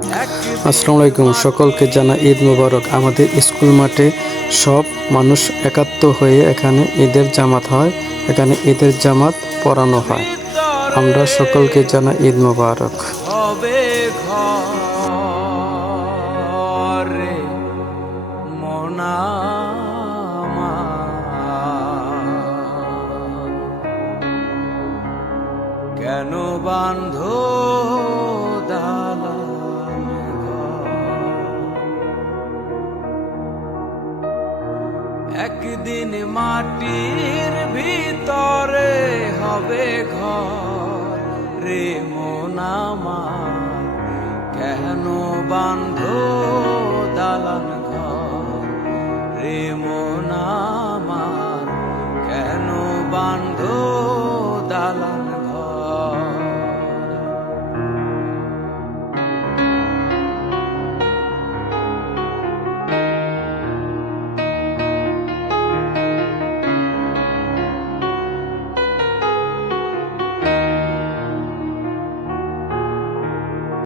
আসসালামু আলাইকুম, সকলকে জানা ঈদ মোবারক। আমাদের স্কুল মাঠে সব মানুষ একাত্ম হয়ে এখানে ঈদের জামাত হয়, এখানে ঈদের জামাত পড়ানো হয়। আমরা সকলকে জানা ঈদ মোবারক। হবে ঘরে মনা কেন বান্ধ দালান একদিন মাটির ভিতরে হবে ঘর রে মোনামা কেন বান্ধ দালান ঘর রে মোনামার কেন বান্ধ